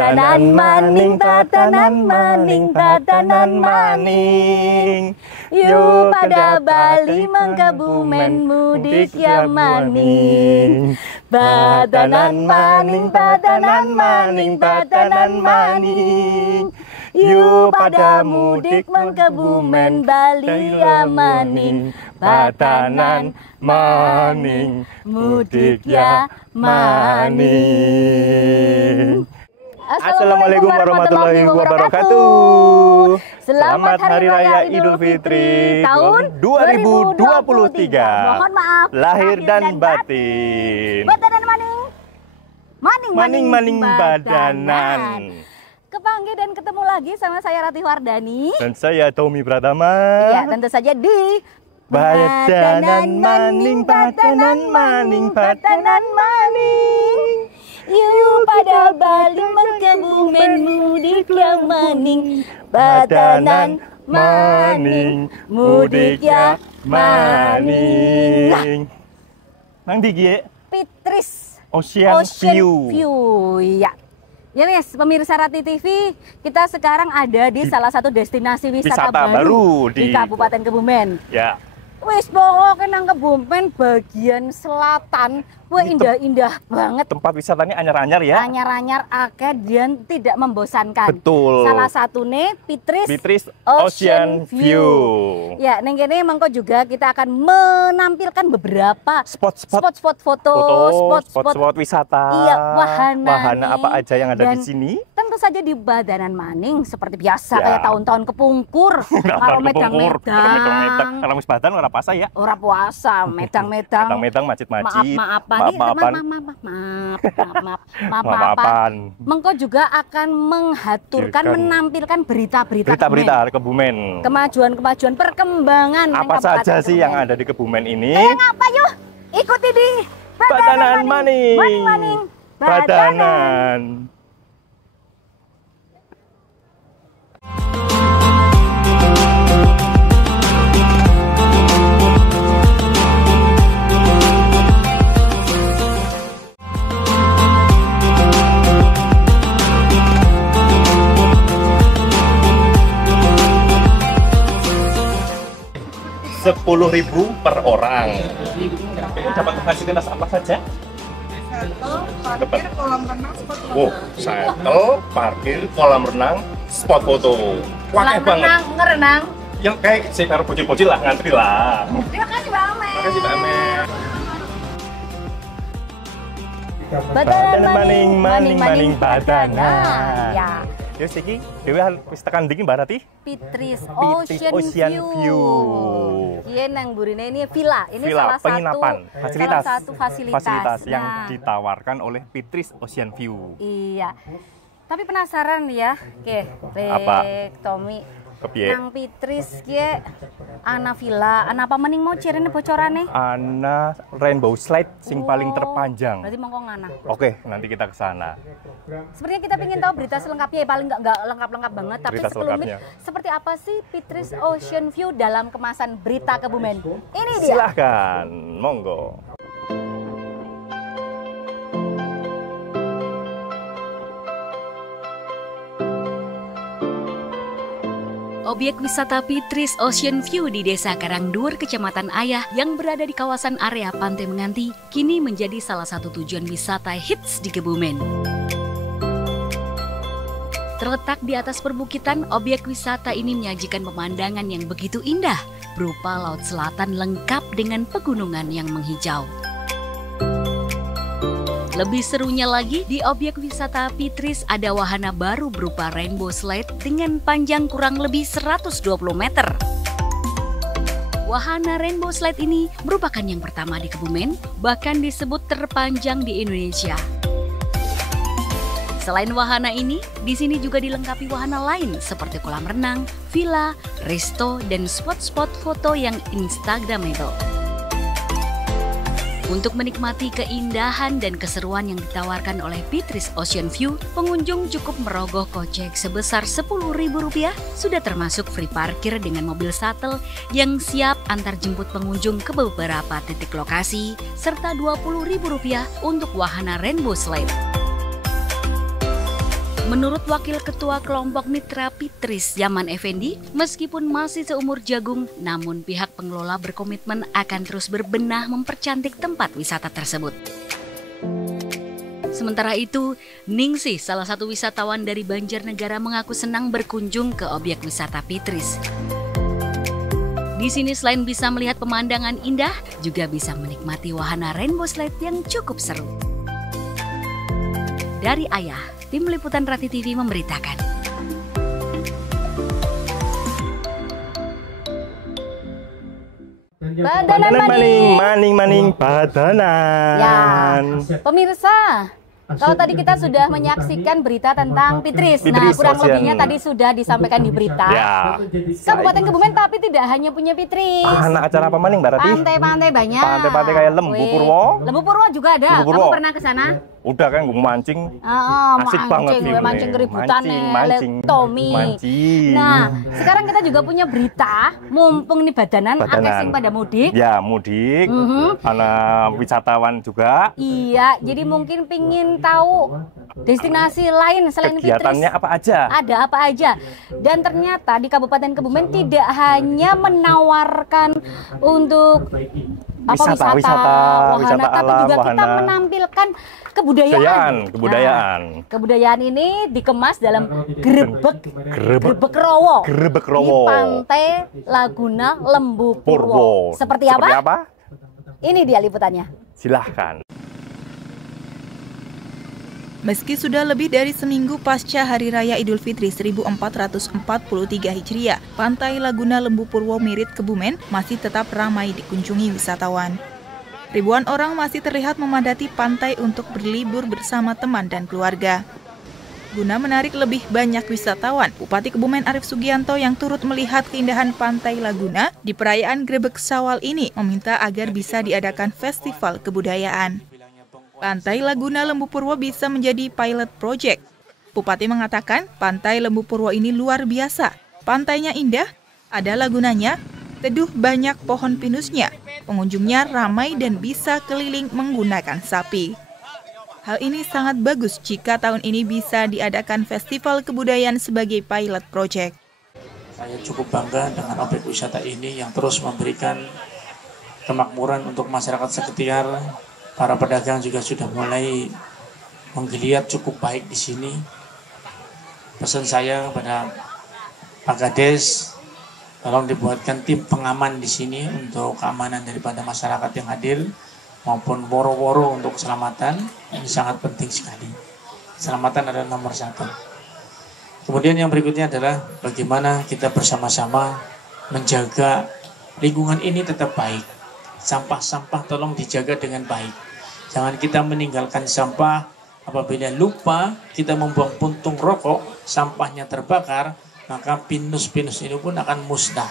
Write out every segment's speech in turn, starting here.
Tatanan maning, tatanan maning, tatanan maning. Yuk pada Bali mengkebumen mudik ya maning. Tatanan maning, tatanan maning, tatanan maning. Yuk pada mudik mengkebumen Bali ya maning. Tatanan maning, mudik ya maning. Assalamualaikum warahmatullahi wabarakatuh. Selamat Hari Raya Idul Fitri tahun 2023. Mohon maaf lahir dan batin. Badanan maning Badanan. Kepanggil dan ketemu lagi sama saya Ratih Wardani Dan saya Tommy Pratama. Ya, tentu saja di Badanan maning, badanan maning, badanan maning. Yuk pada Bali mengkebumen mudik ya maning. Badanan maning, mudik ya maning. Nang di gie? Pitris Ocean View. Ya. Ya Mas, pemirsa Ratih TV, kita sekarang ada di salah satu destinasi wisata baru di Kabupaten Kebumen. Ya. Wis pokoknya nang Kebumen bagian selatan, wah indah-indah banget. Tempat wisatanya anyar-anyar ya. Anyar-anyar akeh dan tidak membosankan. Betul. Salah satu nih Pitris Ocean View. Ya, neng kene mengko juga kita akan menampilkan beberapa spot foto, spot wisata. Iya, wahana apa aja yang ada di sini. Tentu saja di Badanan maning seperti biasa Ya. kayak tahun-tahun kepungkur. Kalau medang-medang. Kalau wis badan ora puasa ya. Ora puasa, medang-medang. Medang-medang macet-macet. Maaf-maafan. Mengko juga akan menghaturkan, menampilkan berita-berita Kebumen. Kemajuan-kemajuan perkembangan. Apa saja sih yang ada di Kebumen ini? Apa yuk? Ikuti di Badanan maning. Maning. Badanan. Rp10.000 per orang. Dapat fasilitas apa saja? Parkir, kolam renang, spot foto. Oh, shuttle, parkir, kolam renang, spot foto. Wah, banget. Ngerenang. Yang kayak saya karo bocil-bocil lah, ngantri lah. Terima kasih Mbak Ame. Terima kasih Mbak Ame. Badanan maning badanan. Ya. Yus iki dhewe wis tekan ndi Mbak Ratih? Pitris Ocean View. Iya nang burine ini villa. Ini Villa, salah penginapan, satu fasilitas yang ditawarkan oleh Pitris Ocean View. Iya. Tapi penasaran ya, Apa? Tommy. Kepiye? Nang Pitris ki ana villa, ana apa mening mau cirene bocorane? Ana rainbow slide sing paling terpanjang. Berarti mongko ngana. Oke, nanti kita ke sana. Sepertinya kita ingin tahu berita selengkapnya, paling nggak lengkap-lengkap banget, tapi Berita sebelumnya seperti apa sih Pitris Ocean View dalam kemasan berita Kebumen? Ini dia. Silahkan, monggo. Objek wisata Pitris Ocean View di Desa Karangdur, Kecamatan Ayah yang berada di kawasan area Pantai Menganti, kini menjadi salah satu tujuan wisata hits di Kebumen. Terletak di atas perbukitan, objek wisata ini menyajikan pemandangan yang begitu indah, berupa laut selatan lengkap dengan pegunungan yang menghijau. Lebih serunya lagi, di objek wisata Pitris ada wahana baru berupa rainbow slide dengan panjang kurang lebih 120 meter. Wahana rainbow slide ini merupakan yang pertama di Kebumen, bahkan disebut terpanjang di Indonesia. Selain wahana ini, di sini juga dilengkapi wahana lain seperti kolam renang, villa, resto, dan spot-spot foto yang instagramable. Untuk menikmati keindahan dan keseruan yang ditawarkan oleh Pitris Ocean View, pengunjung cukup merogoh kocek sebesar Rp10.000, sudah termasuk free parkir dengan mobil shuttle yang siap antar jemput pengunjung ke beberapa titik lokasi, serta Rp20.000 untuk wahana rainbow slide. Menurut Wakil Ketua Kelompok Mitra Pitris Yaman Effendi, meskipun masih seumur jagung, namun pihak pengelola berkomitmen akan terus berbenah mempercantik tempat wisata tersebut. Sementara itu, Ningsih, salah satu wisatawan dari Banjarnegara, mengaku senang berkunjung ke objek wisata Pitris. Di sini selain bisa melihat pemandangan indah, juga bisa menikmati wahana rainbow slide yang cukup seru. Dari Ayah, Tim Liputan Rati TV memberitakan. Badanan maning badanan. Ya, pemirsa, kalau tadi kita sudah menyaksikan berita tentang Pitris. Nah, kurang lebihnya tadi sudah disampaikan di berita. Ya. Kabupaten Kebumen tapi tidak hanya punya Pitris. Anak acara apa maning, Mbak Rati? Pantai-pantai banyak. Pantai-pantai kayak Lembu Purwo. Lembu Purwo juga ada. Lembu Purwo. Kamu pernah ke sana? Udah kan gue mancing. Asik banget nih. Mancing keributan mancing. Tommy. Mancing. Nah, sekarang kita juga punya berita, mumpung nih badanan akeh sing pada mudik. Ya, mudik. Anak wisatawan juga. Iya, jadi mungkin pingin tahu destinasi lain selain Pitris. Kegiatannya apa aja? Ada apa aja. Dan ternyata di Kabupaten Kebumen tidak hanya menawarkan untuk wisata wahana, tapi juga kita menampilkan kebudayaan. Kebudayaan ini dikemas dalam grebek rowo di Pantai Laguna Lembu Purwo. Seperti apa? Ini dia liputannya. Silahkan. Meski sudah lebih dari seminggu pasca Hari Raya Idul Fitri 1443 Hijriah, Pantai Laguna Lembu Purwo Mirit Kebumen masih tetap ramai dikunjungi wisatawan. Ribuan orang masih terlihat memadati pantai untuk berlibur bersama teman dan keluarga. Guna menarik lebih banyak wisatawan, Bupati Kebumen Arief Sugianto yang turut melihat keindahan Pantai Laguna di perayaan Grebek Sawal ini meminta agar bisa diadakan festival kebudayaan. Pantai Laguna Lembu Purwo bisa menjadi pilot project. Bupati mengatakan Pantai Lembu Purwo ini luar biasa. Pantainya indah, ada lagunanya, teduh banyak pohon pinusnya. Pengunjungnya ramai dan bisa keliling menggunakan sapi. Hal ini sangat bagus jika tahun ini bisa diadakan festival kebudayaan sebagai pilot project. Saya cukup bangga dengan objek wisata ini yang terus memberikan kemakmuran untuk masyarakat sekitar. Para pedagang juga sudah mulai menggeliat cukup baik di sini. Pesan saya kepada Pak Kades, tolong dibuatkan tim pengaman di sini untuk keamanan daripada masyarakat yang hadir maupun woro-woro untuk keselamatan. Ini sangat penting sekali. Keselamatan adalah nomor satu. Kemudian yang berikutnya adalah bagaimana kita bersama-sama menjaga lingkungan ini tetap baik. Sampah-sampah tolong dijaga dengan baik. Jangan kita meninggalkan sampah, apabila lupa kita membuang puntung rokok, sampahnya terbakar, maka pinus-pinus ini pun akan musnah.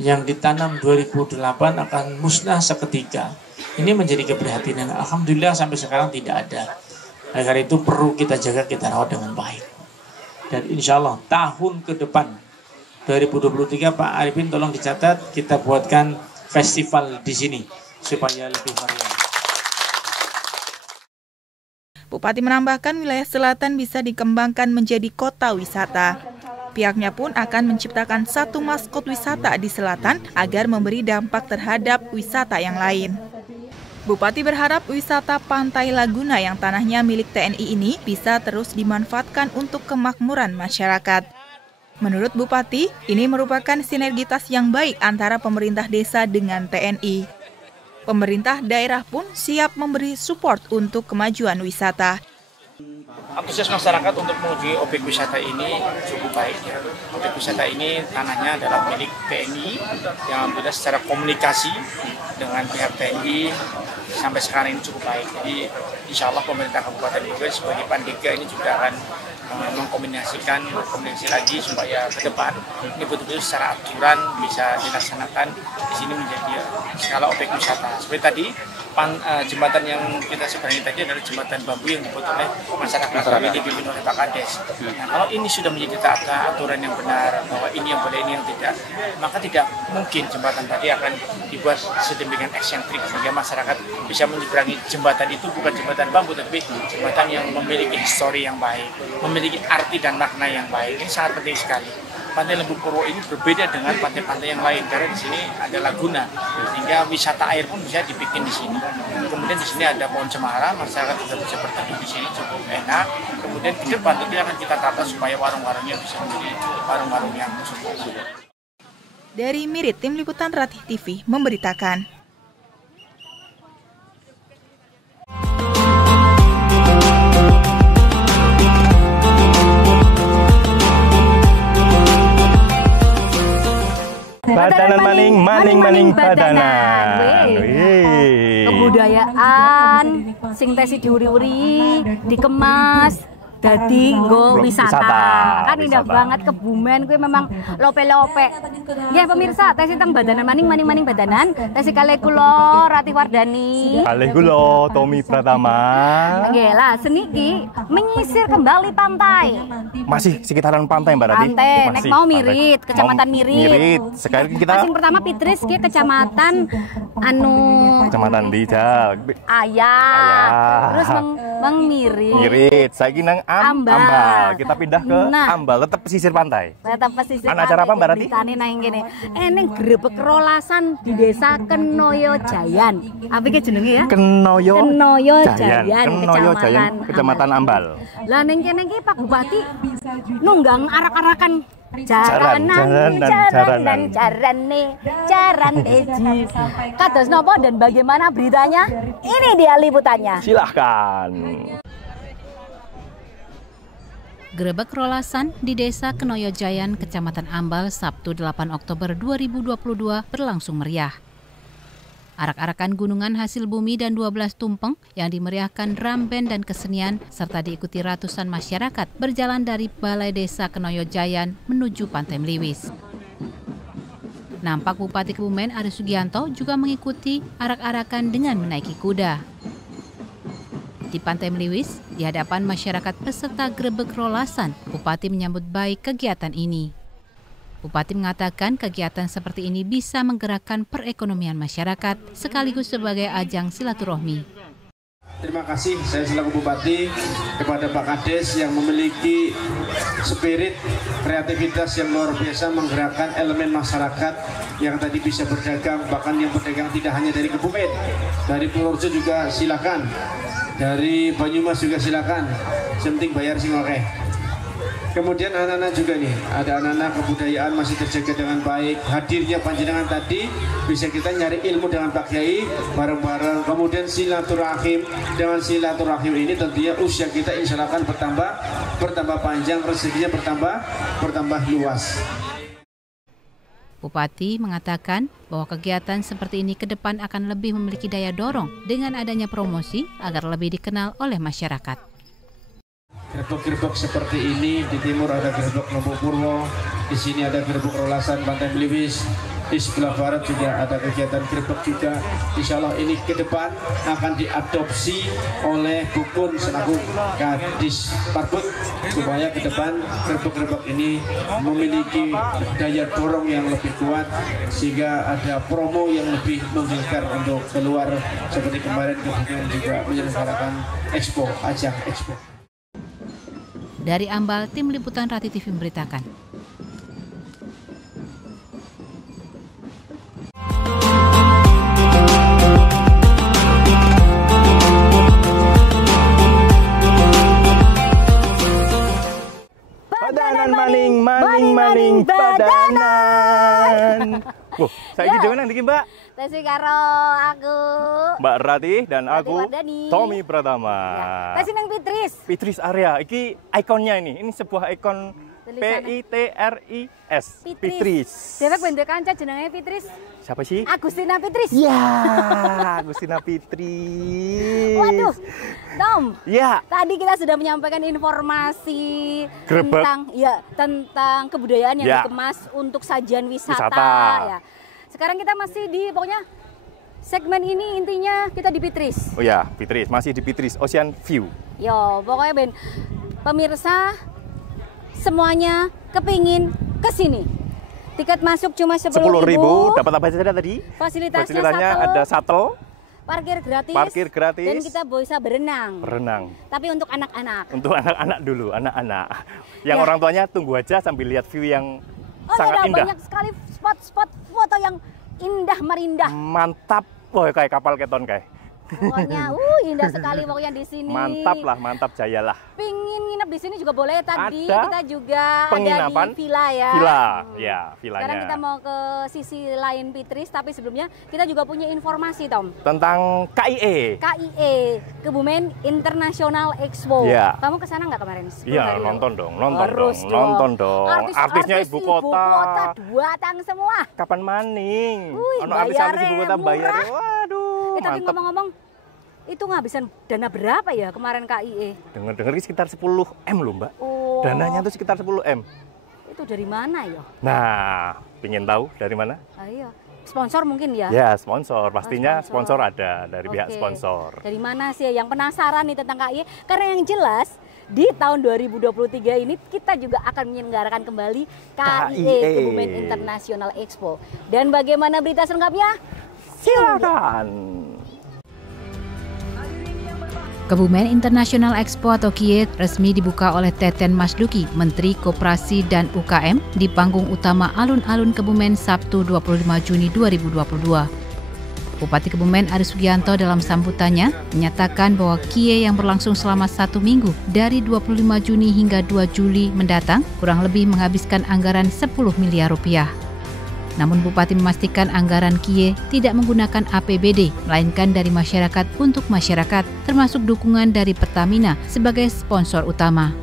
Yang ditanam 2008 akan musnah seketika. Ini menjadi keprihatinan. Alhamdulillah sampai sekarang tidak ada. Oleh karena itu perlu kita jaga, kita rawat dengan baik. Dan insya Allah tahun ke depan 2023 Pak Arifin tolong dicatat, kita buatkan festival di sini supaya lebih meriah. Bupati menambahkan wilayah selatan bisa dikembangkan menjadi kota wisata. Pihaknya pun akan menciptakan satu maskot wisata di selatan agar memberi dampak terhadap wisata yang lain. Bupati berharap wisata Pantai Laguna yang tanahnya milik TNI ini bisa terus dimanfaatkan untuk kemakmuran masyarakat. Menurut Bupati, ini merupakan sinergitas yang baik antara pemerintah desa dengan TNI. Pemerintah daerah pun siap memberi support untuk kemajuan wisata. Antusias masyarakat untuk menuju objek wisata ini cukup baik ya. Objek wisata ini tanahnya adalah milik TNI yang alhamdulillah secara komunikasi dengan pihak TNI sampai sekarang ini cukup baik. Jadi insya Allah pemerintah Kabupaten Bogor sebagai Pandega ini juga akan komunikasi lagi supaya ke depan ini betul-betul secara aturan bisa dilaksanakan di sini menjadi skala objek wisata. Seperti tadi jembatan yang kita seberangi tadi adalah jembatan bambu yang dibuat oleh masyarakat kami dipimpin oleh Pak Kades. Nah, kalau ini sudah menjadi tata aturan yang benar bahwa ini yang boleh ini yang tidak, maka tidak mungkin jembatan tadi akan dibuat sedemikian eksentrik sehingga masyarakat bisa menyeberangi jembatan itu bukan jembatan bambu tapi jembatan yang memiliki histori yang baik, memiliki memiliki arti dan makna yang baik. Ini sangat penting sekali. Pantai Lembu Purwo ini berbeda dengan pantai-pantai yang lain karena di sini ada laguna, sehingga wisata air pun bisa dibikin di sini. Kemudian di sini ada pohon cemara, masyarakat juga bisa berteduh di sini cukup enak. Kemudian di depan tentunya akan kita tata supaya warung-warungnya bisa menjadi warung-warung yang cukup. Dari Mirit, Tim Liputan Ratih TV memberitakan. Badanan maning badanan. Kebudayaan sing tesi diuri-uri, dikemas dadi nggo wisata. Kan indah banget Kebumen kuwi memang lope-lope. Nggih pemirsa, tesi teng Badanan maning badanan, tesi kalih kula Ratih Wardani. Kalih kula Tommy Pratama. Nggih lah, seniki menyisir kembali pantai. Masih sekitaran pantai Mbak Rati. Pantai, nek mau Mirit, Kecamatan Mirit. Mirit. Sekarang kita Yang pertama Pitris ki Kecamatan Kecamatan Dijal. Ayah. Terus Bang Mirit. Mirit. Saiki nang Ambal. Kita pindah ke Ambal, tetap pesisir pantai. Tetap pesisir pantai. Ana acara apa Mbak Rati? Ditane nang kene. Ning grebek rolasan di Desa Kenoyo Jayan. Apa iki jenenge ya? Kenoyo Jayan, Kecamatan Ambal. Lah ning kene iki Pak Bupati nunggang arak-arakan jaran eji. Kados nopo dan bagaimana beritanya? Ini dia liputannya. Silahkan. Grebek rolasan di Desa Kenoyo Jayan, Kecamatan Ambal, Sabtu 8 Oktober 2022 berlangsung meriah. Arak-arakan gunungan hasil bumi dan 12 tumpeng yang dimeriahkan drum band dan kesenian serta diikuti ratusan masyarakat berjalan dari Balai Desa Kenoyo Jayan menuju Pantai Mliwis. Nampak Bupati Kebumen Ari Sugianto juga mengikuti arak-arakan dengan menaiki kuda. Di Pantai Mliwis, di hadapan masyarakat peserta grebek rolasan, Bupati menyambut baik kegiatan ini. Bupati mengatakan kegiatan seperti ini bisa menggerakkan perekonomian masyarakat sekaligus sebagai ajang silaturahmi. Terima kasih saya selaku Bupati kepada Pak Kades yang memiliki spirit kreativitas yang luar biasa menggerakkan elemen masyarakat yang tadi bisa berdagang, bahkan yang berdagang tidak hanya dari Kebumen, dari Purworejo juga silakan, dari Banyumas juga silakan, penting bayar sing oke. Kemudian anak-anak juga nih, ada anak-anak kebudayaan masih terjaga dengan baik. Hadirnya panjenengan tadi bisa kita nyari ilmu dengan Pak Kiai bareng-bareng. Kemudian silaturahim, dengan silaturahim ini tentunya usia kita insya Allah akan bertambah panjang, rezekinya bertambah luas. Bupati mengatakan bahwa kegiatan seperti ini ke depan akan lebih memiliki daya dorong dengan adanya promosi agar lebih dikenal oleh masyarakat. Gerbek-gerbek seperti ini di timur ada gerbek Lembu Purwo, di sini ada gerbek rolasan Pantai Mliwis, di sebelah barat juga ada kegiatan gerbek juga. Insya Allah ini ke depan akan diadopsi oleh Bukun selaku Kadis Parbud supaya ke depan gerbek-gerbek ini memiliki daya dorong yang lebih kuat sehingga ada promo yang lebih menggelikan untuk keluar seperti kemarin kemudian juga menyelenggarakan expo, ajang expo. Dari Ambal, Tim Liputan Ratih TV memberitakan. Badanan maning badanan. Wah, saiki dhewe nang ndi, Mbak? Tesi karo aku Mbak Ratih dan aku Wardani. Tommy Pratama. Ya. Tesi nang Pitris. Pitris area, iki ikonnya ini sebuah ikon PITRIS. Pitris. Dewek bentuk kanca jenenge Pitris. Siapa sih? Agustina Pitris. Ya, Agustina Pitris. Waduh, Tom. Ya. Tadi kita sudah menyampaikan informasi Grebek. tentang kebudayaan yang dikemas untuk sajian wisata. Ya. Sekarang kita masih di pokoknya segmen ini intinya kita di Pitris. Oh ya, Pitris, masih di Pitris Ocean View. Yo, pokoknya Ben, pemirsa semuanya kepingin ke sini. Tiket masuk cuma 10.000. Dapat apa saja tadi? Fasilitasnya ada shuttle. Parkir gratis. Parkir gratis. Dan kita bisa berenang. Berenang. Tapi untuk anak-anak. Untuk anak-anak dulu, anak-anak. Yang orang tuanya tunggu aja sambil lihat view yang sangat indah. Banyak sekali spot-spot foto yang indah merindah. Mantap. Wah, kayak kapal keton kayak. Pokoknya indah sekali pokoknya di sini. Mantap lah, mantap jaya lah. Pingin nginep di sini juga boleh tadi. Ada kita juga penginapan, ada di villa ya. Villa, ya vilanya. Sekarang kita mau ke sisi lain Pitris, tapi sebelumnya kita juga punya informasi Tom. Tentang KIE. KIE, Kebumen International Expo. Ya. Kamu ke sana nggak kemarin? Iya, nonton dong. Nonton dong. Artisnya ibu kota datang semua. Kapan maning? Ono Bayarnya ibu kota bayar. Waduh. Tapi ngomong-ngomong, itu ngabisan dana berapa ya kemarin KIE? Dengar-dengar sekitar 10 M loh Mbak. Oh. Dananya tuh sekitar 10 M. Itu dari mana ya? Nah, pingin tahu dari mana? Iya. Sponsor mungkin ya? Ya, sponsor. Pastinya sponsor ada dari pihak sponsor. Dari mana sih yang penasaran nih tentang KIE? Karena yang jelas di tahun 2023 ini kita juga akan menyelenggarakan kembali KIE Kebumen International Expo. Dan bagaimana berita selengkapnya? Silakan. Kebumen International Expo atau KIE resmi dibuka oleh Teten Mas Duki, Menteri Koperasi dan UKM di panggung utama Alun-Alun Kebumen Sabtu 25 Juni 2022. Bupati Kebumen Aris Sugianto dalam sambutannya menyatakan bahwa KIE yang berlangsung selama 1 minggu dari 25 Juni hingga 2 Juli mendatang kurang lebih menghabiskan anggaran 10 miliar rupiah. Namun Bupati memastikan anggaran KIE tidak menggunakan APBD, melainkan dari masyarakat untuk masyarakat, termasuk dukungan dari Pertamina sebagai sponsor utama.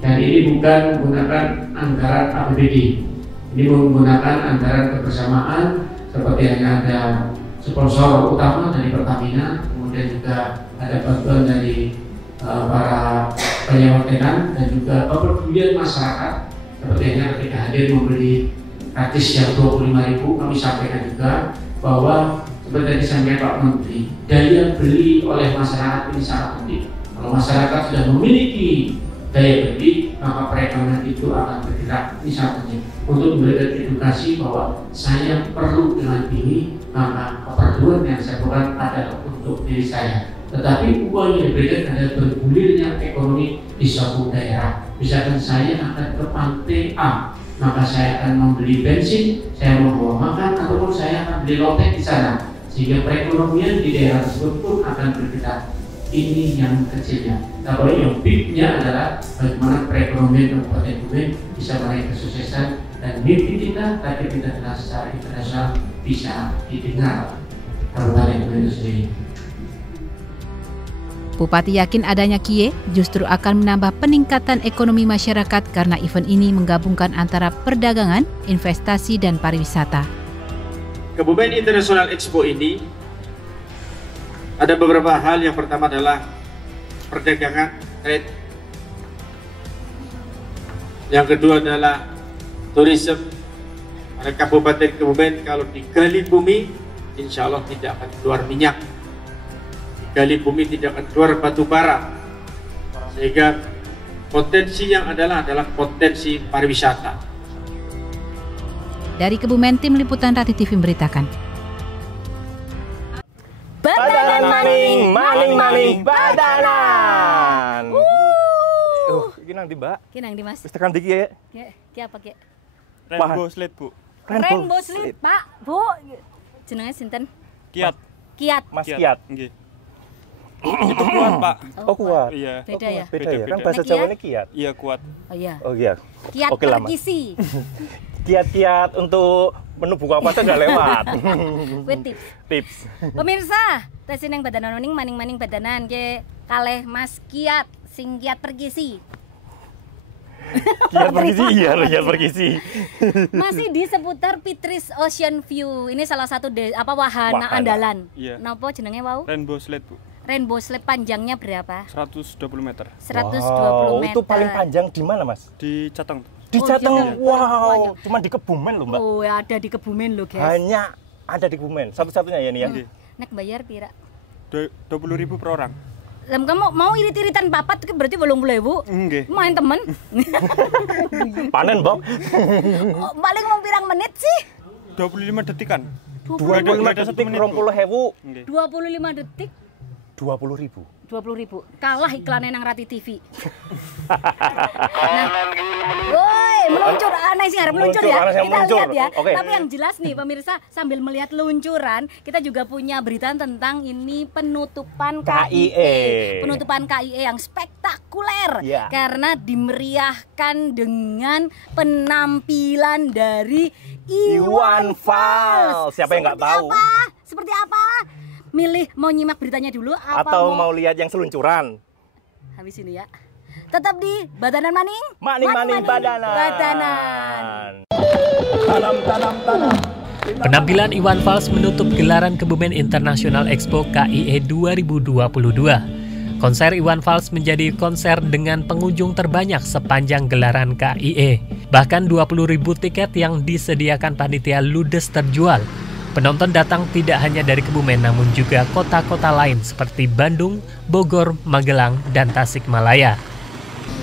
Dan ini bukan menggunakan anggaran APBD, ini menggunakan anggaran kebersamaan seperti yang ada sponsor utama dari Pertamina, kemudian juga ada bantuan dari para penyewa tenan dan juga kepedulian masyarakat seperti yang ketika hadir membeli gratis yang 25.000, kami sampaikan juga bahwa seperti yang disampaikan Pak Menteri, daya beli oleh masyarakat ini sangat penting. Kalau masyarakat sudah memiliki daya beli, maka perekonomian itu akan bergerak. Ini sangat penting untuk memberikan edukasi bahwa saya perlu dengan ini, maka keperluan yang saya bukan adalah untuk diri saya. Tetapi uang yang diberikan adalah bergulirnya ekonomi di suatu daerah. Misalkan saya akan ke pantai A, maka saya akan membeli bensin, saya membawa makan, ataupun saya akan beli lotek di sana, sehingga perekonomian di daerah tersebut pun akan bergerak. Ini yang kecilnya. Nah, kalau yang bignya adalah bagaimana perekonomian Kabupaten Kebumen bisa meraih kesuksesan dan mimpi kita, target kita adalah secara internasional bisa didengar Kabupaten Kebumen itu sendiri. Bupati yakin adanya KIE justru akan menambah peningkatan ekonomi masyarakat karena event ini menggabungkan antara perdagangan, investasi, dan pariwisata. Kebumen International Expo ini ada beberapa hal. Yang pertama adalah perdagangan, trade. Yang kedua adalah tourism. Pada Kabupaten Kebumen kalau digali bumi, insya Allah tidak akan keluar minyak. Gali bumi tidak akan keluar batu bara, sehingga potensi yang adalah potensi pariwisata. Dari Kebumen, Tim Liputan Rati TV memberitakan. Badanan maning badanan. Iki nang ndi, Mbak? Ki nang ndi, Mas? Wis tekan ndi ki ya? Ki apa ki? Rainbow Slide, Bu. Rainbow Slide, Pak, Bu. Jenenge sinten? Kiat. Kiat. Mas Kiat. Nggih. Itu kuat, Pak. Oh, kuat. Iya. Beda ya? Beda ya. Kan bahasa Jawanya Kiat. Iya, kuat. Oh iya. Oh iya. Kiat Oke lah, Mas. perkisi. Kiat-kiat untuk menu buka puasa udah lewat. Kuwi Tips. Pemirsa, tes ning badanan maning badanan ke kalih Mas Kiat sing kiat perkisi. Kiat perkisi, iya, kiat perkisi. Masih di seputar Pitris Ocean View. Ini salah satu wahana andalan. Iya. Napa jenenge wau? Rainbow Slide, Bu. Rainbow Slide panjangnya berapa? 120 meter. 120 meter. Itu paling panjang di mana, Mas? Di Jateng. Di Jateng. Wow. Cuma di Kebumen loh, Mbak. Oh, ada di Kebumen loh, guys. Hanya ada di Kebumen. Satu-satunya ya nih ya. Nek bayar pira? 20.000 per orang. Lam kamu mau irit-iritan papat berarti 80.000. Nggih. Main temen. Panen, Bob. Paling mau pirang menit sih? 25 detikan. 25 25 detik 20.000. 25 detik 20.000. 20.000. Kalah iklannya nang Rati TV. Nah, woi, meluncur. Aneh sih harap meluncur ya. Kita lihat ya. Okay. Tapi yang jelas nih pemirsa, sambil melihat luncuran, kita juga punya berita tentang ini penutupan KIE. Penutupan KIE yang spektakuler. Karena dimeriahkan dengan penampilan dari Iwan Fals. Siapa yang nggak tahu? Seperti apa? Milih mau nyimak beritanya dulu atau mau lihat yang seluncuran? Habis ini ya. Tetap di Badanan Maning. Maning Badanan. Tanam. Penampilan Iwan Fals menutup gelaran Kebumen International Expo KIE 2022. Konser Iwan Fals menjadi konser dengan pengunjung terbanyak sepanjang gelaran KIE. Bahkan 20.000 tiket yang disediakan panitia ludes terjual. Penonton datang tidak hanya dari Kebumen namun juga kota-kota lain seperti Bandung, Bogor, Magelang, dan Tasikmalaya.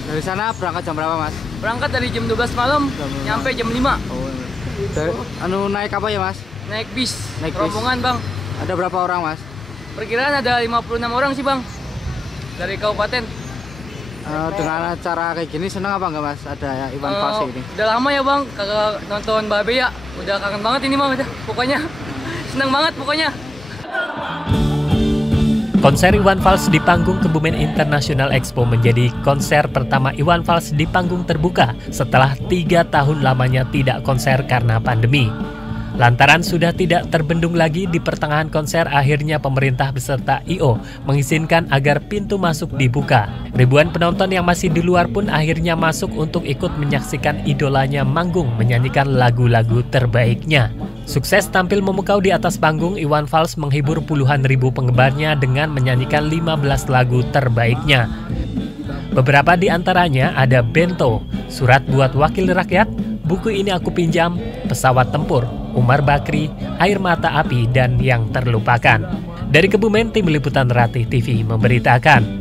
Dari sana berangkat jam berapa, Mas? Berangkat dari jam 12 malam, nyampe jam 5. Naik apa ya, Mas? Naik bis, rombongan, Bang. Ada berapa orang, Mas? Perkiraan ada 56 orang sih, Bang. Dari kabupaten. Dengan acara kayak gini senang apa enggak, Mas? Ada ya Iwan Fals ini. Udah lama ya, Bang, kagak nonton Babe ya. Udah kangen banget ini, Bang. Pokoknya senang banget pokoknya. Konser Iwan Fals di panggung Kebumen International Expo menjadi konser pertama Iwan Fals di panggung terbuka setelah 3 tahun lamanya tidak konser karena pandemi. Lantaran sudah tidak terbendung lagi di pertengahan konser, akhirnya pemerintah beserta I.O. mengizinkan agar pintu masuk dibuka. Ribuan penonton yang masih di luar pun akhirnya masuk untuk ikut menyaksikan idolanya manggung menyanyikan lagu-lagu terbaiknya. Sukses tampil memukau di atas panggung, Iwan Fals menghibur puluhan ribu penggemarnya dengan menyanyikan 15 lagu terbaiknya. Beberapa di antaranya ada Bento, Surat Buat Wakil Rakyat, Buku Ini Aku Pinjam, Pesawat Tempur, Umar Bakri, Air Mata Api, dan Yang Terlupakan. Dari Kebumen, Tim Liputan Rati TV memberitakan.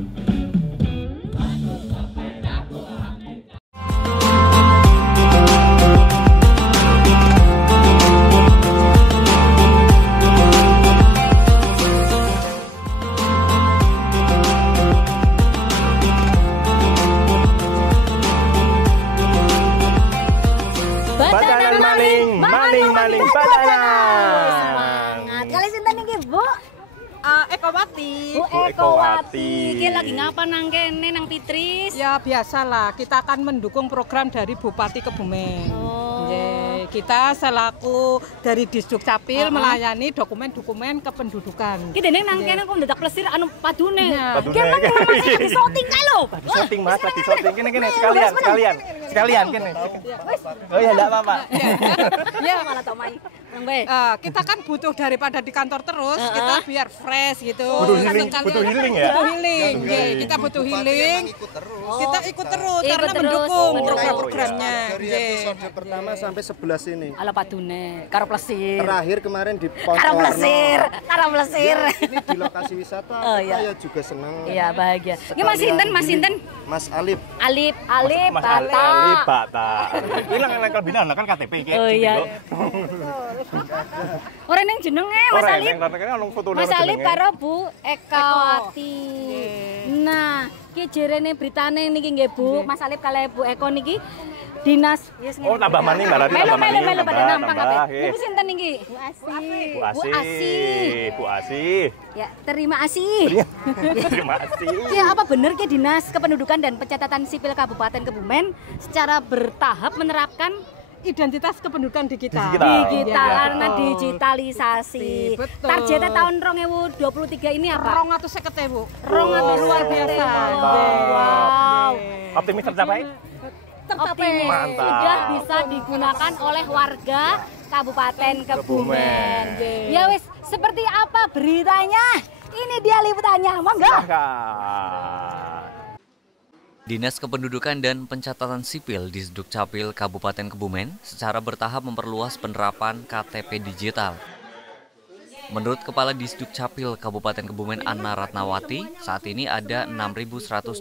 Maning Badanan. Semangat. Kali sinten iki, Bu? Ekowati. Bu Ekowati. Iki lagi ngapa nang kene nang Fitris? Ya biasalah, kita akan mendukung program dari Bupati Kebumen. Kita selaku dari Disduk Capil melayani dokumen-dokumen kependudukan. Ki dene nang kene kok ndedak plesir anu padune. Padune. Ki emang lagi syuting kae lho. Syuting Mas, lagi syuting kene sekalian kene. Oh ya enggak apa-apa. Ya malah tok mai. Kita kan butuh daripada di kantor terus, kita biar fresh gitu. Butuh healing ya? Butuh healing. Kita butuh healing. Kita ikut terus karena mendukung program-programnya. Dari episode pertama sampai 11 ini. Ala padune karo plesir. Terakhir kemarin di karo plesir. Ya, ini di lokasi wisata saya juga senang. Iya, bahagia. Ini Mas Sinten? Mas Alip. Alip Bata. Ini nang binaan kan KTP iki. Oh iya. Ora ning jenenge Mas Alip. Mas Alip karo Bu Ekowati. Nah, ki jerene britane niki nggih Bu, Mas Alip kali Bu Eko niki dinas. Oh, tambah maning berarti tambah maning. Melu pada nampang kabeh. Niku sinten niki? Bu Asi. Ya, terima kasih. Terima kasih. Ya, apa benar ki Dinas Kependudukan dan Pencatatan Sipil Kabupaten Kebumen secara bertahap menerapkan identitas kependudukan digital. Karena digitalisasi. Targetnya tahun 2023 ini apa? 250.000. Luar biasa. Wow. Optimis tercapai? Optimis. Sudah bisa digunakan oleh warga Kabupaten Kebumen. Ya wis, seperti apa beritanya? Ini dia liputannya, monggo. Dinas Kependudukan dan Pencatatan Sipil Disduk Capil Kabupaten Kebumen secara bertahap memperluas penerapan KTP digital. Menurut Kepala Disduk Capil Kabupaten Kebumen Anna Ratnawati, saat ini ada 6.128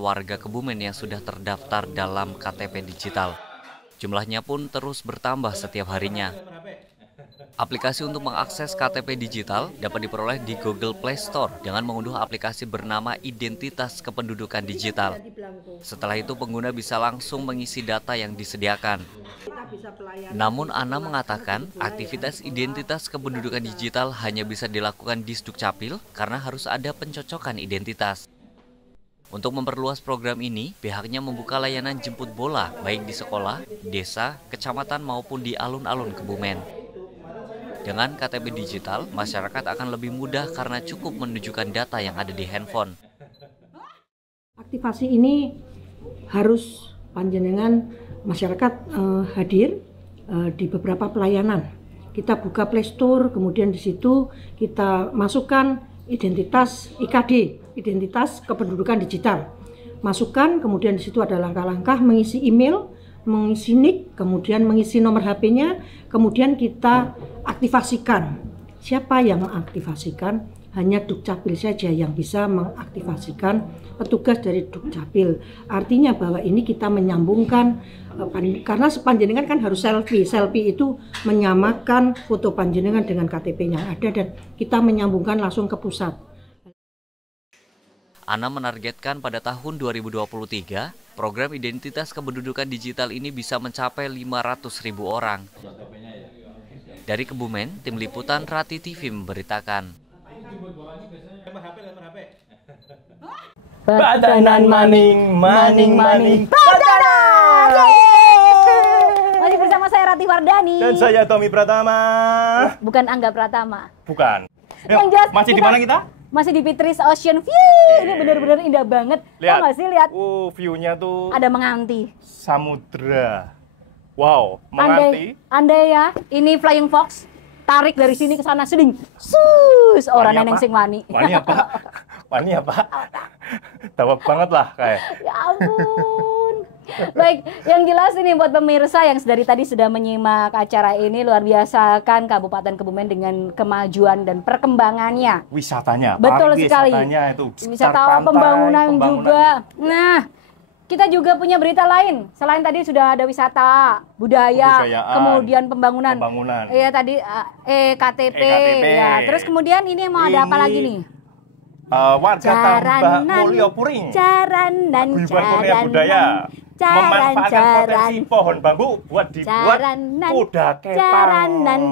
warga Kebumen yang sudah terdaftar dalam KTP digital. Jumlahnya pun terus bertambah setiap harinya. Aplikasi untuk mengakses KTP digital dapat diperoleh di Google Play Store dengan mengunduh aplikasi bernama Identitas Kependudukan Digital. Setelah itu pengguna bisa langsung mengisi data yang disediakan. Namun Ana mengatakan aktivitas identitas kependudukan digital hanya bisa dilakukan di Sdukcapil karena harus ada pencocokan identitas. Untuk memperluas program ini, pihaknya membuka layanan jemput bola baik di sekolah, desa, kecamatan maupun di alun-alun Kebumen. Dengan KTP digital, masyarakat akan lebih mudah karena cukup menunjukkan data yang ada di handphone. Aktivasi ini harus panjenengan masyarakat hadir di beberapa pelayanan. Kita buka Play Store, kemudian di situ kita masukkan identitas IKD, identitas kependudukan digital. Masukkan, kemudian di situ ada langkah-langkah mengisi email, mengisi NIK, kemudian mengisi nomor HP-nya, kemudian kita aktifasikan. Siapa yang mengaktifasikan? Hanya Dukcapil saja yang bisa mengaktifasikan, petugas dari Dukcapil. Artinya bahwa ini kita menyambungkan, karena panjenengan kan harus selfie. Selfie itu menyamakan foto panjenengan dengan KTP yang ada dan kita menyambungkan langsung ke pusat. Ana menargetkan pada tahun 2023, program identitas kependudukan digital ini bisa mencapai 500.000 orang. Dari Kebumen, Tim Liputan Rati TV memberitakan. Badanan maning, maning, maning, badanan! Masih bersama saya Rati Wardani. Dan saya Tommy Pratama. Bukan Angga Pratama. Bukan. Yang jelas, masih di mana kita? Masih di Fitris Ocean View. Ini benar-benar indah banget. Lihat. Nggak sih, lihat. View-nya tuh. Ada menganti. Samudra. Wow, menganti. Andai ya, ini Flying Fox. Tarik dari sini ke sana, seding. Sus, orang neneng sing wani. Wani apa? Wani apa? Tawab banget lah kayak. Ya ampun. Baik, yang jelas ini buat pemirsa yang dari tadi sudah menyimak acara ini, luar biasa kan Kabupaten Kebumen dengan kemajuan dan perkembangannya. Wisatanya, betul sekali. Wisatanya itu wisata pantai, pembangunan juga. Nah, kita juga punya berita lain. Selain tadi sudah ada wisata, budaya, kemudian pembangunan. Iya tadi KTP. Ya. Terus kemudian ini mau ada apa lagi nih? Warga Tambak Mulyo Puring. Jaranan budaya. Memanfaatkan potensi pohon bambu buat dibuat kuda kepang.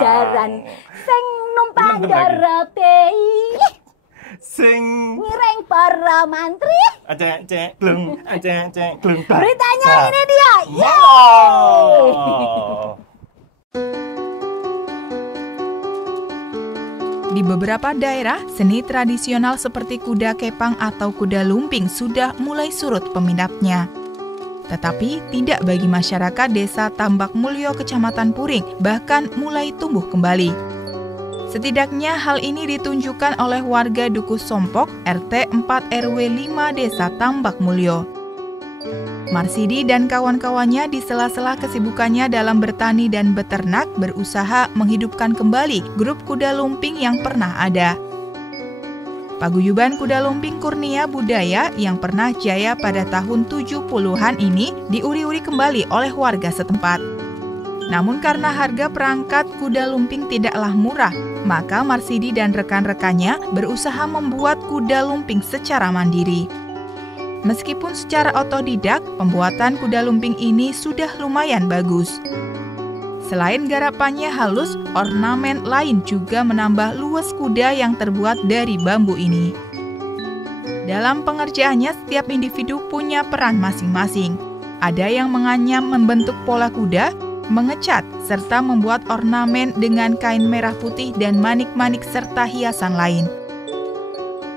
Jaran. Sing numpang garapei. Sing ngireng para mantri. Acek glung. Beritanya ini dia. Di beberapa daerah, seni tradisional seperti kuda kepang atau kuda lumping sudah mulai surut peminatnya. Tetapi tidak bagi masyarakat desa Tambak Mulyo, Kecamatan Puring, bahkan mulai tumbuh kembali. Setidaknya hal ini ditunjukkan oleh warga Dukuh Sompok, RT 4 RW 5 Desa Tambak Mulyo. Marsidi dan kawan-kawannya di sela-sela kesibukannya dalam bertani dan beternak berusaha menghidupkan kembali grup kuda lumping yang pernah ada. Paguyuban Kuda Lumping Kurnia Budaya yang pernah jaya pada tahun 70-an ini diuri-uri kembali oleh warga setempat. Namun karena harga perangkat kuda lumping tidaklah murah, maka Marsidi dan rekan-rekannya berusaha membuat kuda lumping secara mandiri. Meskipun secara otodidak, pembuatan kuda lumping ini sudah lumayan bagus. Selain garapannya halus, ornamen lain juga menambah luas kuda yang terbuat dari bambu ini. Dalam pengerjaannya, setiap individu punya peran masing-masing. Ada yang menganyam membentuk pola kuda, mengecat, serta membuat ornamen dengan kain merah putih dan manik-manik serta hiasan lain.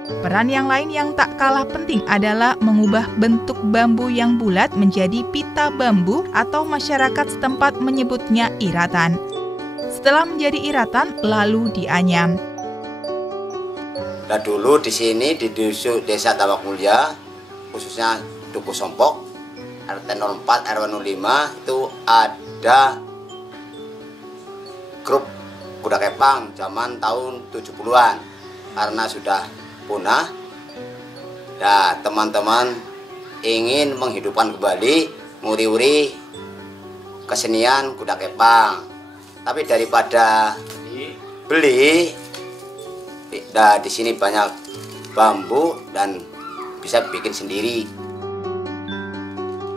Peran yang lain yang tak kalah penting adalah mengubah bentuk bambu yang bulat menjadi pita bambu atau masyarakat setempat menyebutnya iratan. Setelah menjadi iratan, lalu dianyam. Nah dulu di sini di Desa Tambak Mulyo, khususnya Dukuh Sompok, RT 04 RW 05 itu ada grup kuda kepang zaman tahun 70-an karena sudah punah. Nah, teman-teman ingin menghidupkan kembali nguri-uri kesenian kuda kepang. Tapi daripada beli, di sini banyak bambu dan bisa bikin sendiri.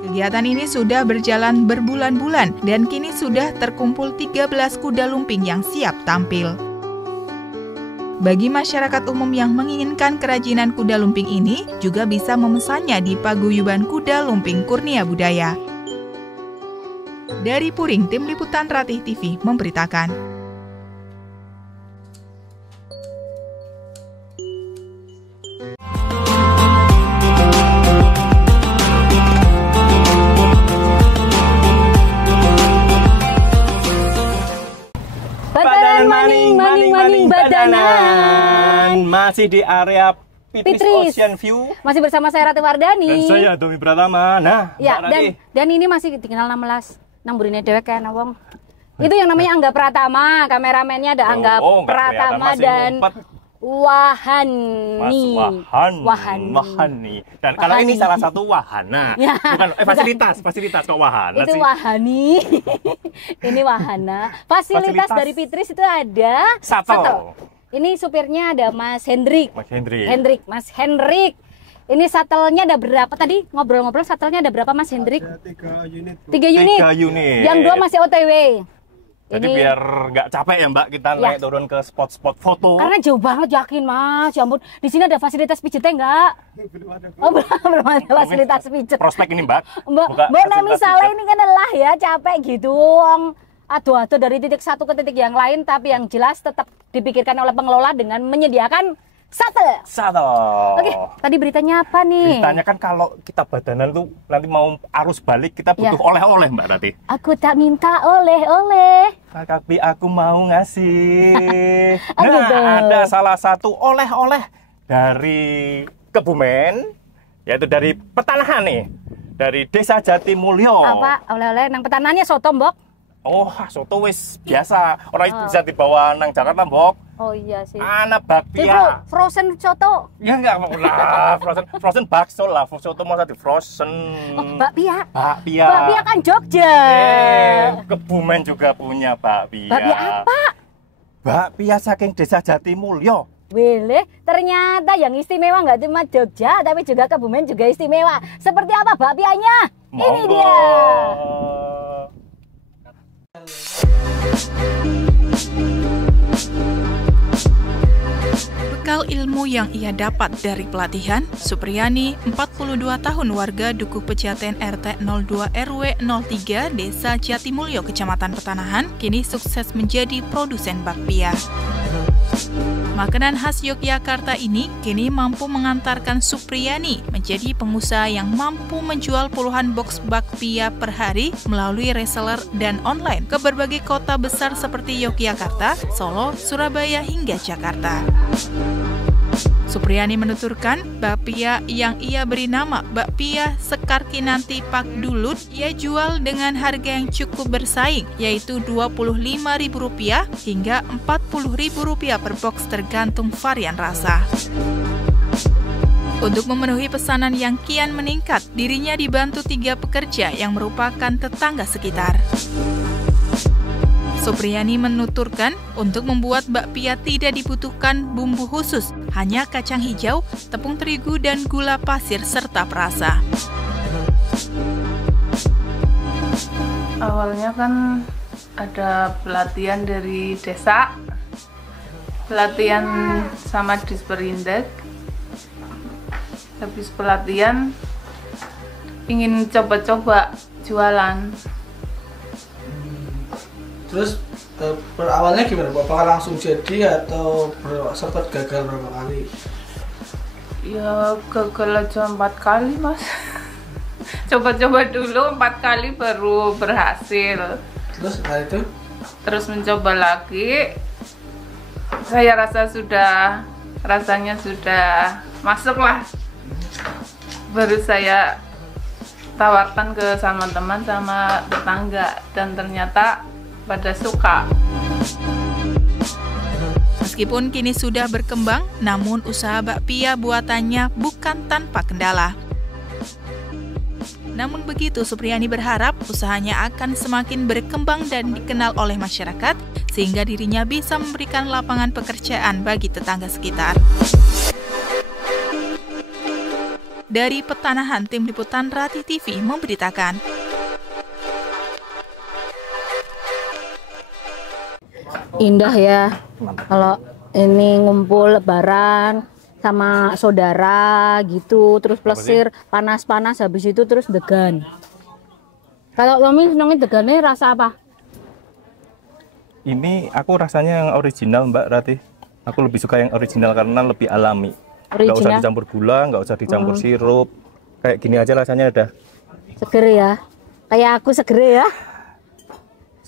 Kegiatan ini sudah berjalan berbulan-bulan dan kini sudah terkumpul 13 kuda lumping yang siap tampil. Bagi masyarakat umum yang menginginkan kerajinan kuda lumping ini juga bisa memesannya di Paguyuban Kuda Lumping Kurnia Budaya. Dari Puring, Tim Liputan Ratih TV memberitakan. Maning badanan. Masih di area Pitris Ocean View. Masih bersama saya Rati Wardani. Dan saya Domi Pratama. Nah, ya, dan ini masih tinggal 16. Nang burine dewek kan wong. Itu yang namanya Angga Pratama, kameramennya ada Angga Pratama dan Wahani. Wahani. Dan kalau ini salah satu wahana. Ya. Bukan fasilitas kok wahana itu sih. Wahani. Ini wahana. Fasilitas dari Pitris itu ada shuttle. Ini supirnya ada Mas Hendrik. Mas Hendrik. Ini shuttle-nya ada berapa tadi? Ngobrol-ngobrol shuttle-nya ada berapa Mas Hendrik? Ada 3 unit. 3 unit. Yang 2 masih OTW. Jadi biar nggak capek ya Mbak, kita naik turun ke spot-spot foto. Karena jauh banget, yakin Mas. Ya ampun, di sini ada fasilitas pijetnya nggak? Belum ada fasilitas pijet. Prospek ini Mbak. Mbak, misalnya ini kan lelah ya, capek gitu. Aduh-aduh dari titik satu ke titik yang lain, tapi yang jelas tetap dipikirkan oleh pengelola dengan menyediakan shuttle. Oke, tadi beritanya apa nih? Beritanya kan kalau kita badanan tuh nanti mau arus balik kita butuh oleh-oleh Mbak Rati. Aku tak minta oleh-oleh, tapi aku mau ngasih. Ada salah satu oleh-oleh dari Kebumen, yaitu dari Petanahan nih, dari Desa Jatimulyo. Apa oleh-oleh nang petanannya soto Mbok? Oh, soto wis biasa. Orang itu bisa dibawa nang Jakarta Mbok. Oh iya sih. Anak bakpia. Frozen soto. Ya enggak lah, frozen bakso lah. Soto masa di frozen. Oh, bakpia. Bakpia kan Jogja. Kebumen juga punya bakpia. Bakpia apa? Bakpia saking Desa Jatimulyo. Wele, ternyata yang istimewa nggak cuma Jogja, tapi juga Kebumen juga istimewa. Seperti apa bakpianya? Ini dia. Bekal ilmu yang ia dapat dari pelatihan, Supriyani, 42 tahun warga Dukuh Pejaten RT 02 RW 03 Desa Jatimulyo, Kecamatan Petanahan, kini sukses menjadi produsen bakpia. Makanan khas Yogyakarta ini kini mampu mengantarkan Supriyani menjadi pengusaha yang mampu menjual puluhan box bakpia per hari melalui reseller dan online ke berbagai kota besar seperti Yogyakarta, Solo, Surabaya hingga Jakarta. Supriyani menuturkan, bakpia yang ia beri nama bakpia Sekar Kinanti Pak Dulut ia jual dengan harga yang cukup bersaing, yaitu Rp25.000 hingga Rp40.000 per box tergantung varian rasa. Untuk memenuhi pesanan yang kian meningkat, dirinya dibantu 3 pekerja yang merupakan tetangga sekitar. Supriyani menuturkan, untuk membuat bakpia tidak dibutuhkan bumbu khusus, hanya kacang hijau, tepung terigu, dan gula pasir serta perasa. Awalnya kan ada pelatihan dari desa, pelatihan sama Disperindak. Habis pelatihan, ingin coba-coba jualan. Terus awalnya gimana? Apakah langsung jadi atau sempat gagal berapa kali? Ya gagal aja 4 kali Mas. Coba-coba dulu 4 kali baru berhasil. Terus setelah itu? Terus mencoba lagi. Saya rasa rasanya sudah masuk lah. Baru saya tawarkan ke sama teman sama tetangga dan ternyata pada suka. Meskipun kini sudah berkembang, namun usaha bakpia buatannya bukan tanpa kendala. Namun begitu, Supriyani berharap usahanya akan semakin berkembang dan dikenal oleh masyarakat, sehingga dirinya bisa memberikan lapangan pekerjaan bagi tetangga sekitar. Dari Petanahan, Tim Liputan Rati TV memberitakan. Indah ya, kalau ini ngumpul lebaran sama saudara gitu, terus plesir, panas-panas, habis itu terus degan. Kalau Tommy senengnya degannya rasa apa? Ini aku rasanya yang original Mbak Rati. Aku lebih suka yang original karena lebih alami. Nggak usah dicampur gula, nggak usah dicampur sirup. Kayak gini aja rasanya udah seger ya. Kayak aku seger ya.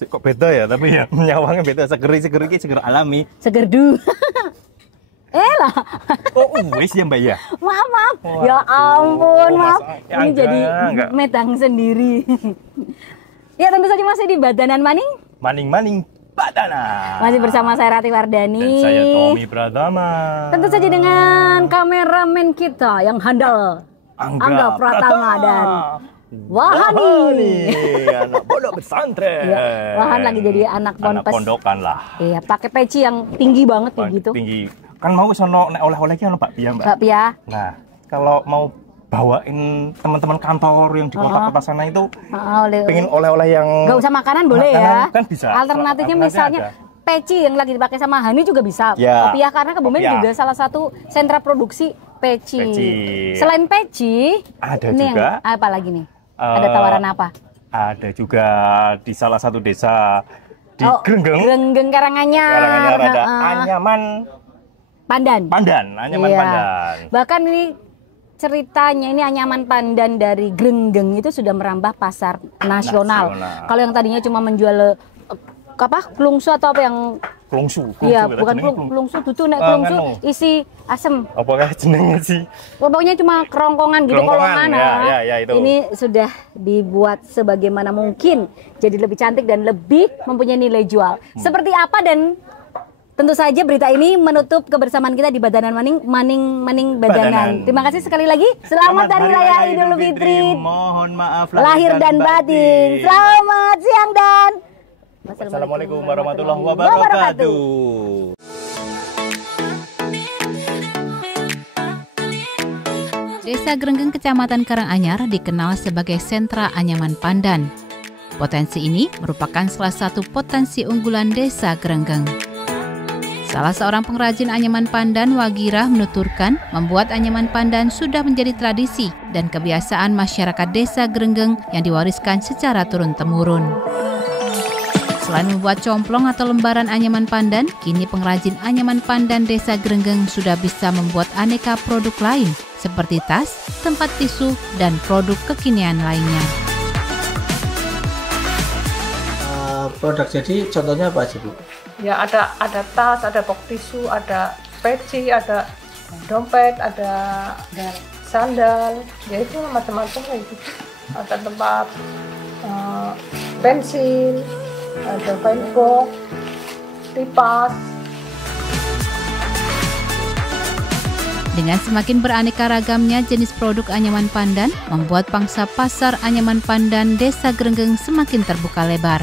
Kok beda ya, tapi ya nyawangnya beda. Seger alami. Seger du. Lah. Oh, wis ya Mbak ya. Maaf. Ya ampun, maaf. Ini jadi medang sendiri. Ya tentu saja masih di Badanan Maning Badanan. Masih bersama saya Rati Wardani. Dan saya Tommy Pratama. Tentu saja dengan kameramen kita yang handal, Angga Pratama dan Wahani, anak pondok pesantren. Ya, Wahan lagi jadi anak pondokan lah. Iya, pakai peci yang tinggi banget kayak gitu. Tinggi. Kan mau sono nek oleh-oleh ki ono bakpia, Mbak. Bakpia. Nah, kalau mau bawain teman-teman kantor yang di kota-kota sana itu pengen oleh-oleh yang nggak usah makanan boleh ya. Kan bisa. Alternatifnya misalnya peci yang lagi dipakai sama Hani juga bisa. Ya. Kopiah karena Kebumen juga salah satu sentra produksi peci. Selain peci, ada ini juga apa lagi nih? Ada tawaran apa? Ada juga di salah satu desa di Grenggeng. Grenggeng Karanganyar. Ada Anyaman Pandan. Anyaman Pandan. Bahkan ini ceritanya ini Anyaman Pandan dari Grenggeng itu sudah merambah pasar nasional. Kalau yang tadinya cuma menjual klungsu atau apa yang klungsu. Iya, bukan klungsu, dudu nek klungsu isi asem. Apa kayak jenenge sih? Pokoknya cuma kerongkongan gitu, kolongan. Ya, itu. Ini sudah dibuat sebagaimana mungkin jadi lebih cantik dan lebih mempunyai nilai jual. Seperti apa dan tentu saja berita ini menutup kebersamaan kita di Badanan Maning Badanan. Terima kasih sekali lagi. Selamat Hari Raya Idul Fitri. Mohon maaf lahir dan batin. Selamat siang dan Assalamualaikum warahmatullahi wabarakatuh. Desa Grenggeng, Kecamatan Karanganyar dikenal sebagai sentra anyaman pandan. Potensi ini merupakan salah satu potensi unggulan Desa Grenggeng. Salah seorang pengrajin anyaman pandan, Wagirah, menuturkan membuat anyaman pandan sudah menjadi tradisi dan kebiasaan masyarakat Desa Grenggeng yang diwariskan secara turun-temurun. Selain membuat complong atau lembaran anyaman pandan, kini pengrajin anyaman pandan Desa Grenggeng sudah bisa membuat aneka produk lain seperti tas, tempat tisu, dan produk kekinian lainnya. Produk jadi contohnya apa aja, Bu? Ya ada tas, ada box tisu, ada peci, ada dompet, ada sandal, ya itu macam-macam kayak gitu. Ada tempat pensil, ada kain box, kipas. Dengan semakin beraneka ragamnya jenis produk anyaman pandan, membuat pangsa pasar anyaman pandan Desa Grenggeng semakin terbuka lebar.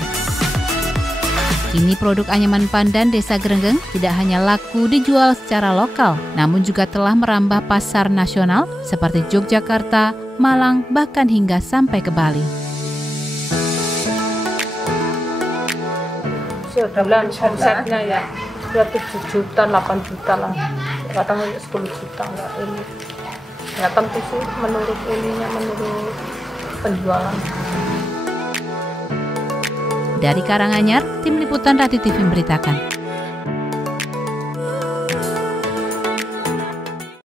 Kini produk anyaman pandan Desa Grenggeng tidak hanya laku dijual secara lokal, namun juga telah merambah pasar nasional seperti Yogyakarta, Malang, bahkan hingga sampai ke Bali. Sebulan omsetnya ya, sudah 7 juta, 8 juta lah, kadang 10 juta enggak ini. Nggak tentu sih menurut penjualan. Dari Karanganyar, Tim Liputan Rati TV memberitakan.